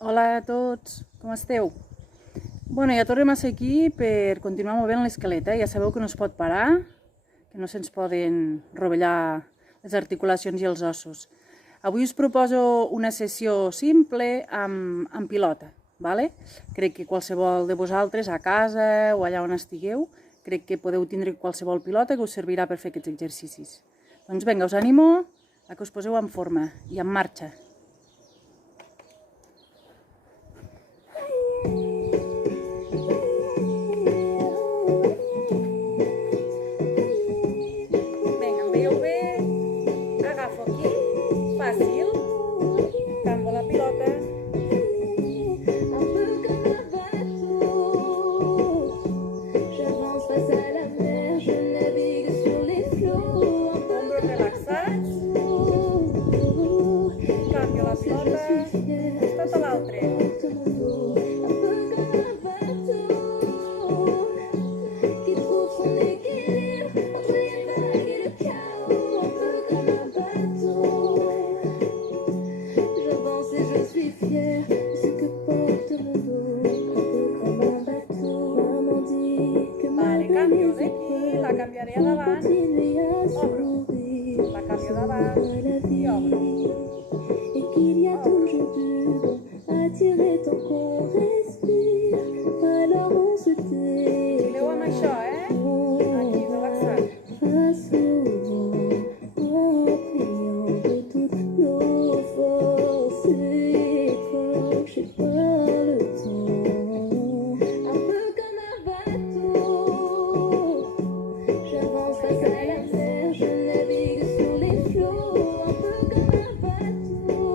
Hola a tots, com esteu? Bueno, ja tornem a ser aquí per continuar movent l'esquelet, Ja sabeu que no es pot parar, que no se'ns poden rovellar les articulacions i els ossos. Avui us proposo una sessió simple amb pilota, ¿vale? Crec que qualsevol de vosaltres, a casa o allà on estigueu, crec que podeu tindre qualsevol pilota que us servirà per fer aquests exercicis. Doncs vinga, us animo a que us poseu en forma i en marxa. Vinga, em veieu bé? Agafo aquí, fàcil, campo la pilota. Hombros relaxats. Canvio la pilota, costat a l'altre. Vale, canvio d'aquí, la canviaré a davant, obro, la canvio davant i obro. Et qu'il y a toujours du vent attiré tant qu'on respire, alors on se tait. Veu amb això, Aquí, relaxat. Face au vent, en priant de toutes nos forces, étranges par le temps. Un peu comme un bateau, j'avance face à la mer, je navigue sur les flots. Un peu comme un bateau,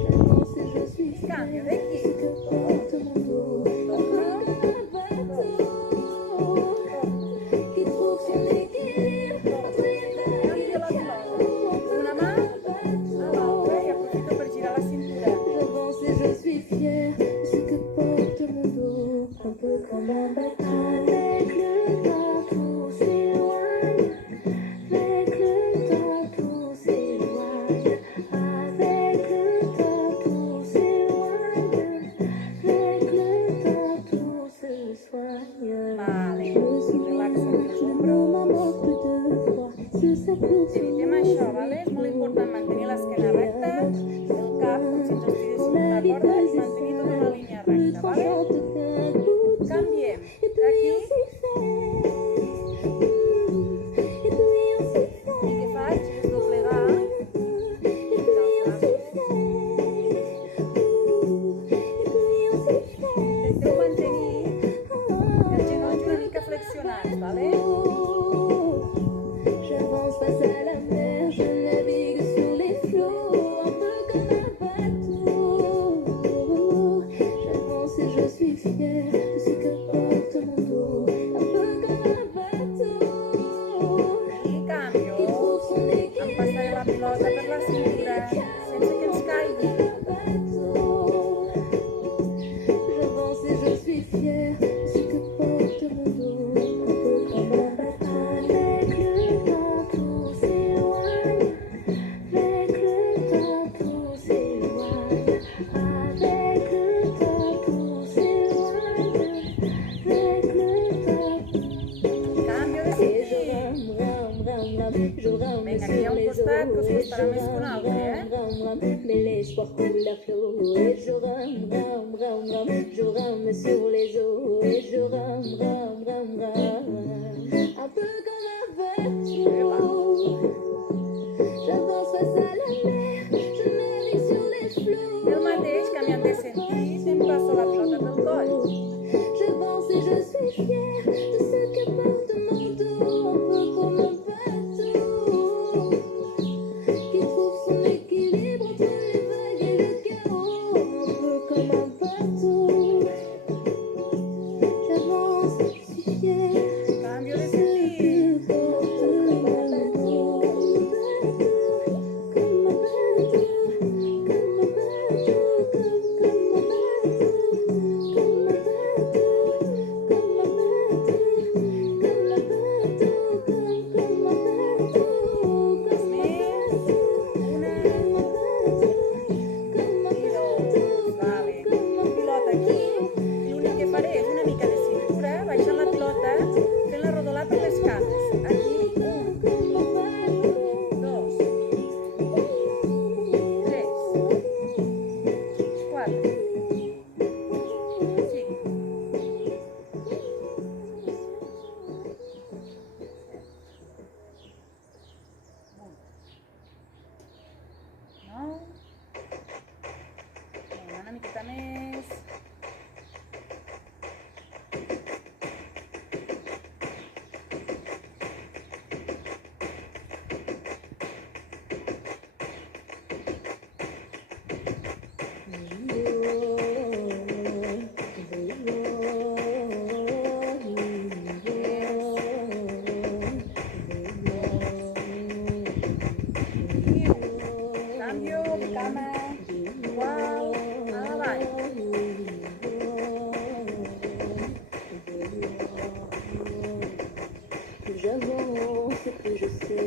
j'avance et je suis Canvio fière d'aquí. de ce que porte mon dos. Un peu comme un bateau qui trouve son équilibre entre les vagues et le chaos. Una mà a l'altra i aprofito per girar la cintura. J'avance et je suis fière de ce que porte mon dos. Un peu comme un bateau. Avec le temps tout s'éloigne. Avec le temps tout s'éloigne. Avec le temps tout s'éloigne. Avec le temps tout se soigne. Vale, Je suis relaxa els l'eau, ombros. ma mort de froid. Ce sacour sur Evitem això, ¿vale? És molt important mantenir l'esquena recta, el cap com si ens estiguéssim una corda i mantenir tota una línia recta, ¿vale? Canviem d'aquí i què faig és doblegar els braços. Intenteu mantenir els genolls una mica flexionats, ¿vale? J'avance face à la mer, je navigue sur les flots, un peu comme un bateau. J'avance et je suis fière de ce que porte mon dos. Un peu comme un bateau I canvio, qui trouve son em équilibre. passaré la pilota per la cintura sense que ens caigui. J'avance et je suis fière de ce que porte mon dos. Un peu comme un bateau. Avec le temps tout s'éloigne. Avec le temps tout s'éloigne. Avec le temps tout s'éloigne. Avec le temps. Canvio de Et je sentit. rame, je rame Vinga, sur que hi ha un les costat que us eaux. Et costarà més que un altre, mais l'espoir coule à flot. Et je rame sur les eaux. Et je rame. Un peu comme un bateau. J'avance face à la mer, je navigue sur les flots. El mateix, canviant de sentit, em passo la pilota pel coll. J'avance et je suis fière de ce que porte mon dos. Un peu comme un bateau qui trouve son équilibre entre les vagues et le chaos. Un peu comme un bateau. J'avance, je suis fière Canvio de de ce sentit. que porte mon dos.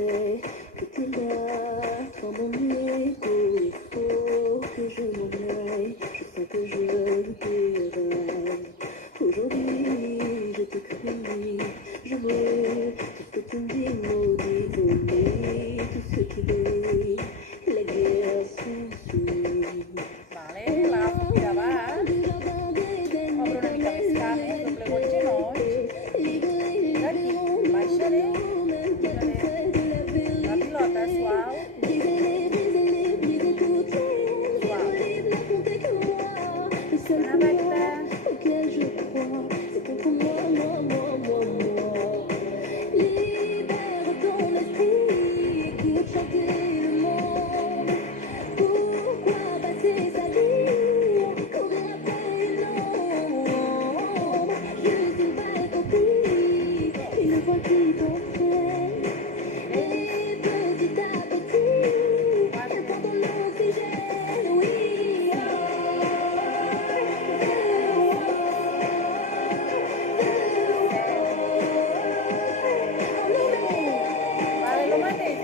sais que t'es là quand mon écho il faut que je m'en aille. Je sens que je t'éveille. Aujourd'hui, je t'écris, je brûle tout ce que tu me dis, maudit, oublie tout ce qui brille, la guerre s'ensuit. Vale, l'agafo aquí davant, obro una mica les cames, doblego els genolls, d'aquí, baixaré, posaré la pilota suau, una recta, Auquel je crois, c'est contre moi. Libère ton esprit, écoute chanter le monde. Pourquoi passer sa vie, courir après l'ombre? Juste une balle copie, une voix qui t'entraîne. Et petit à petit, je prends ton oxygène, oui. vale, lo mateix,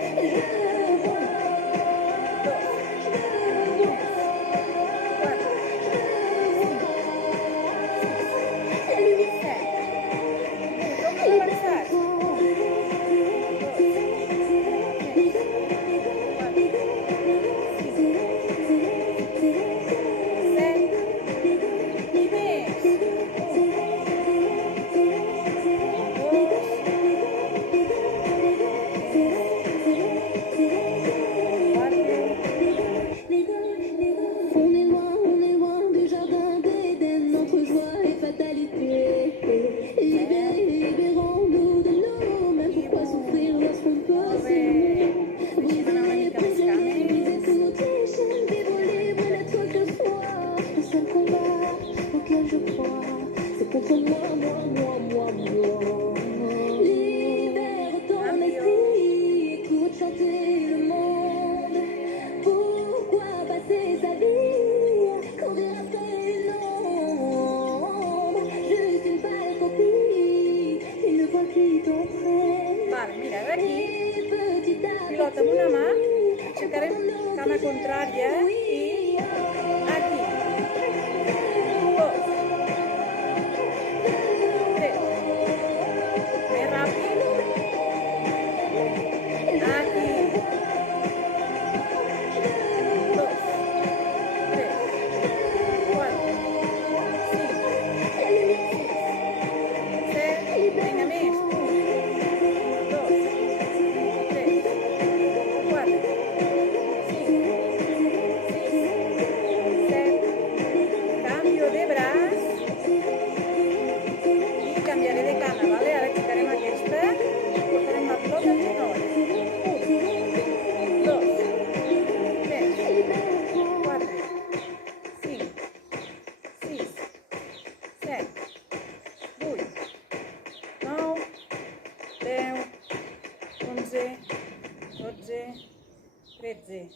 13,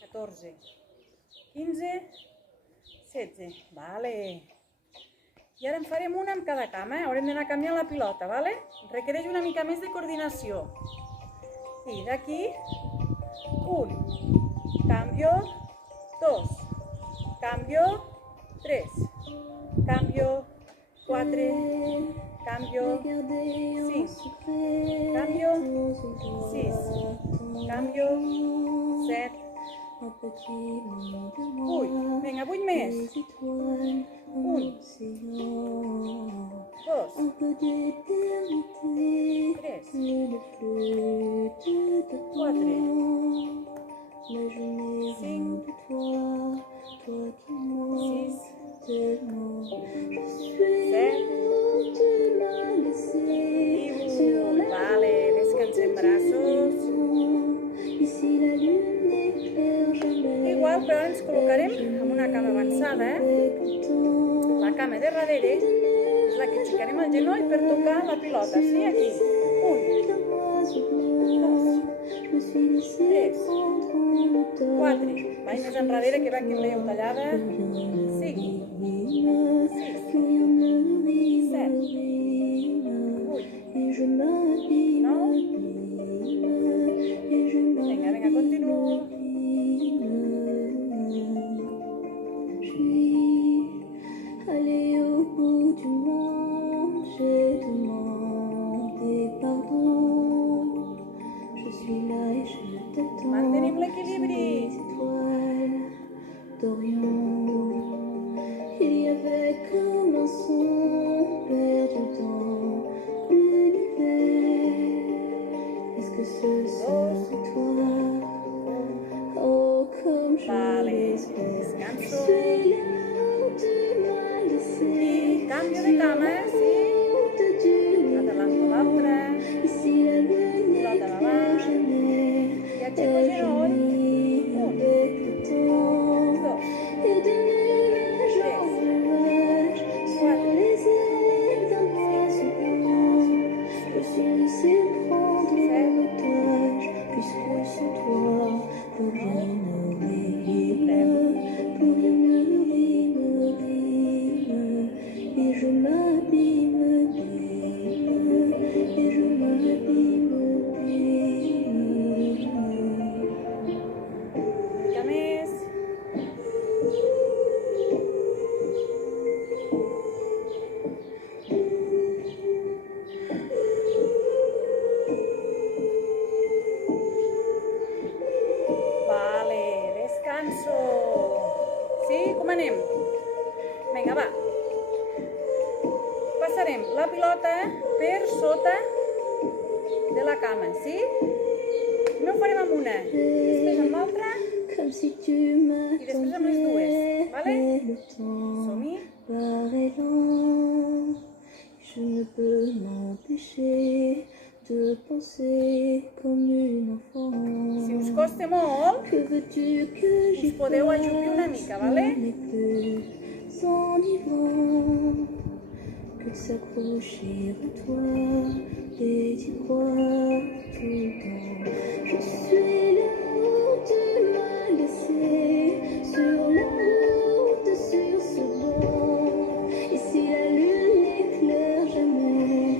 14, 15, 16. Vale. I ara en farem una amb cada cama, haurem d'anar canviant la pilota, vale? Requereix una mica més de coordinació. I d'aquí, 1, canvio, 2, canvio, 3, canvio, 4, canvio, 5, canvio, 6, canvio, 7, 8, vinga, 8 més. 1, 2, 3, 4, 5, 6, 7, vale, descansem braços. Igual, però ara ens col·locarem en una cama avançada, La cama de darrere és la que aixecarem el genoll per tocar la pilota, sí? Aquí. 1, 2, 3, 4. Vaig més enrere que va que em veieu tallada. 5, 6, 7, 8, 9, Vinga, continuo. Je suis allée au bout du monde, j'ai demandé pardon. Je suis là et je t'attends. Mantenim Sous l'equilibri. les étoiles d'Orient. Il y avait comme un son perdu dans l'univers. Est-ce que ce serait toi? Oh, comme je Vale, l'espère. descanso. Je suis là où tu m'as laissé. I cambio de Sur cama, la sí. route du Adelanto néant. l'altra. Ici la lune Pilota n'éclaire davant. jamais. I aixeco Elle genoll. jaunit avec le temps. Dos. Et de nuage en nuage, sur les ailes d'un oiseau blanc, je suis laissé prendre en otage, puisque sans toi, plus rien ne rime, plus rien ne rime, et je m'abîme, et je m'abîme. Mica més. Vale, descanso. Sí, com anem? Vinga, va. Passarem la pilota per sota de la cama, sí? Primer ho farem amb una, després amb l'altra. Comme si tu després amb les dues, m'attendais, vale? mais le temps Som-hi. paraît lent. Je ne peux m'empêcher de penser comme une enfant. Si us costa molt, Que veux-tu que j'y us podeu fasse? ajupir una mica, vale? Ce n'est plus enivrant que de s'accrocher à toi et d'y croire tout le temps. Je suis là où tu m'as laissé, sur la route, sur ce banc. Ici la lune n'éclaire jamais,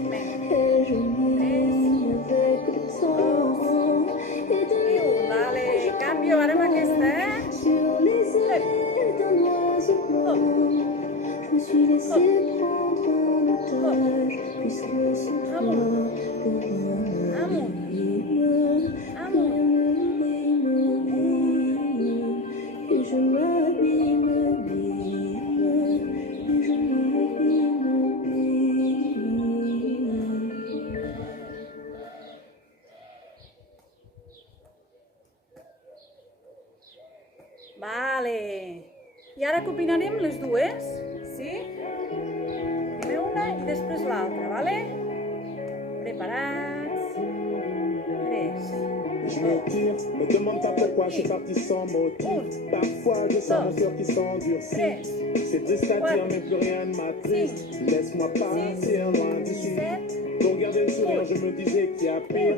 elle jaunit avec le temps. Et de vale, canvio ara amb aquesta, eh? sur les ailes d'un oiseau blanc, je me suis laissé prendre en otage, puisque sans toi, plus rien ne rime, Amunt. et je m'abîme, et je m'abîme. Vale. I ara combinarem les dues, sí? Primer una i després l'altra, vale? Preparats? 3. Je me tire, me demande pas pourquoi je suis parti sans motif. Parfois je sens mon cœur qui s'endurcit. C'est triste à dire mais plus rien ne m'attriste. Laisse-moi partir loin d'ici. 7. Pour garder le sourire je me disais qu'il y a pire.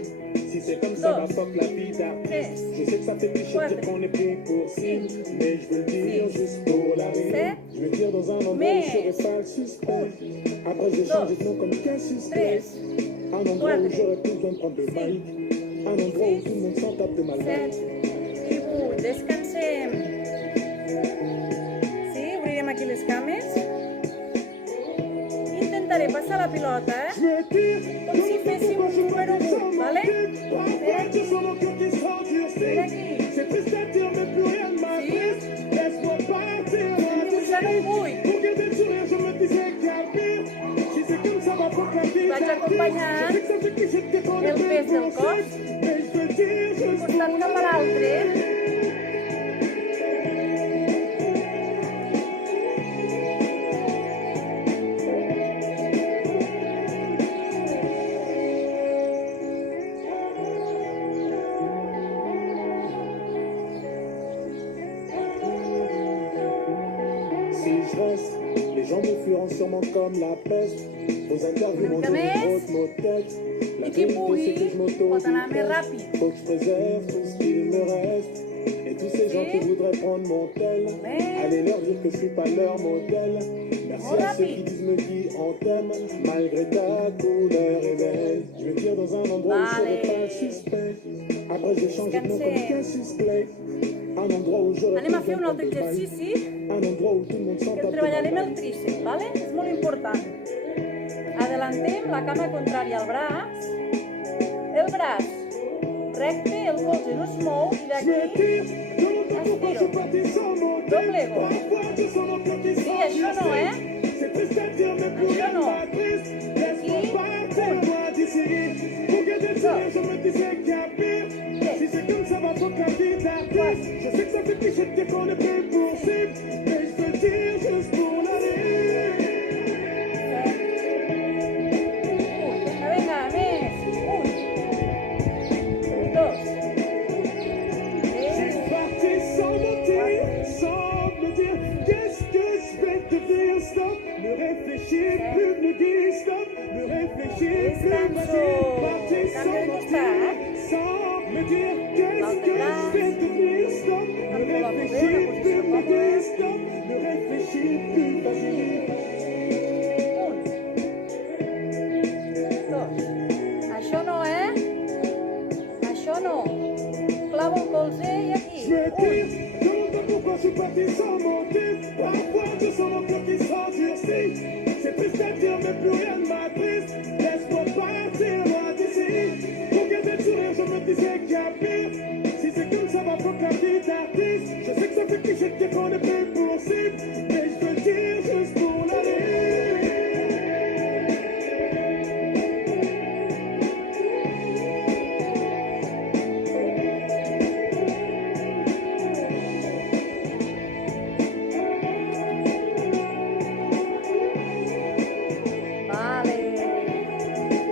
Si c'est comme ça ma fuck la vie d'artiste. Je sais que ça fait cliché de dire qu'on est pris pour cible, mais je veux le dire juste pour la vie. Je veux dire dans un endroit où je serais pas le suspect. Après j'ai changé de nom comme Cassius Clay. Un endroit où j'aurais plus besoin de prendre le mic. Un endroit où tout le monde s'en tape de ma 7 life. i 8. Descansem. Sí, obrirem aquí les cames. Intentaré passar la pilota, Je me tire, com si féssim un número 8, vale? Parfois je sens mon cœur qui Per s'endurcit. aquí. C'est triste à dire mais plus rien ne m'attriste. Laisse-moi partir loin Posant un d'ici. 8. Pour garder le sourire je me disais qu'il y a pire. Si c'est comme ça ma fuck la vie Vaig d'artiste. acompanyant Je sais que ça fait cliché de dire qu'on est el pes pris del pour cos, cible, mais je veux dire d'un juste costat cap a l'altre. Si je reste, les gens me fuiront sûrement comme la peste. Aux interviews, mon Una dos mica grosse mot tête. La I qui vérité, c'est que je pugui pot anar més m'auto-déteste. ràpid. Faut que je préserve tout ce qu'il me reste. Et tous ces gens qui voudraient prendre mon tel, Mais- allez leur dire que je suis pas leur modèle. Merci y à ceux qui disent me qui on t'aime, malgré ta couleur est belle. Je vais dire dans un endroit où je serai pas suspect. Après j'ai changé de nom comme Cassius Clay. Un endroit où j'aurais Anem a fer un altre exercici un endroit où tout le monde que s'entend. treballarem el tríceps, ¿vale? És molt important. Adelantem la cama contrària al braç, el braç recte, el colze no es mou i d'aquí estiro, doblego. Sí, això no, Això no. Aquí, Si c'est comme ça, va faut qu'un vie d'artiste. Je sais que ça fait cliché de dire qu'on est plus possible, mais je veux dire juste pour l'aller. Vinga, més. Un, dos, C'est parti sans mentir, sans me dire qu'est-ce que je vais devenir. Stop, ne réfléchis plus, me dis stop, ne réfléchis plus, me dis parti sans mentir, sans me dire qu'est-ce que je vais devenir. Stop, ne réfléchis plus, me dis stop, ne réfléchis plus, vas-y. dos. Això no, Això no. Clavo el colze i aquí. Je me dis, demande-moi pourquoi je suis parti sans mentir. Parfois je sens mon cœur qui s'endurcit. C'est triste à dire mais plus rien ne m'attriste. Laisse-moi partir loin d'ici. Pour garder le sourire je me disais qu'il y a pire. Si c'est comme ça va faut qu'un vie d'artiste. Je sais que ça fait cliché de dire qu'on est plus possible, mais je veux dire juste pour l'aller. Vale.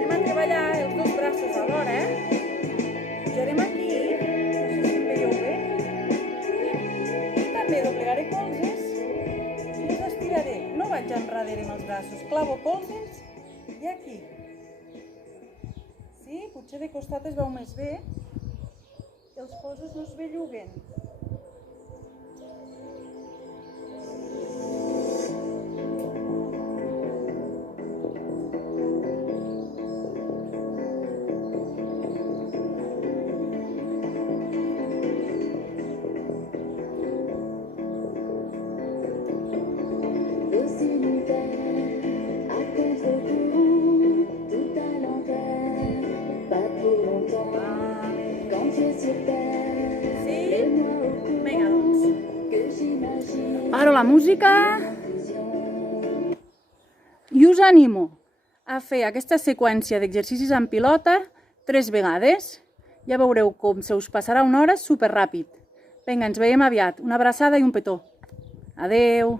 Anem a treballar els dos braços alhora, Pujarem aquí, no sé si em veieu bé. I també doblegaré colzes i els estiraré. No vaig enrere amb els braços, clavo colzes i aquí. Sí, potser de costat es veu més bé. Els cossos no es belluguen. Aussi l'hiver, à contre-courant, tout à l'envers, pas trop longtemps. Quand tu es sur terre, Sí? et moi au Vinga, courant, doncs. que j'imagine Paro la música vision. i us animo a fer aquesta seqüència d'exercicis en pilota 3 vegades. Ja veureu com se us passarà una hora superràpid. Vinga, ens veiem aviat. Una abraçada i un petó. Adeu!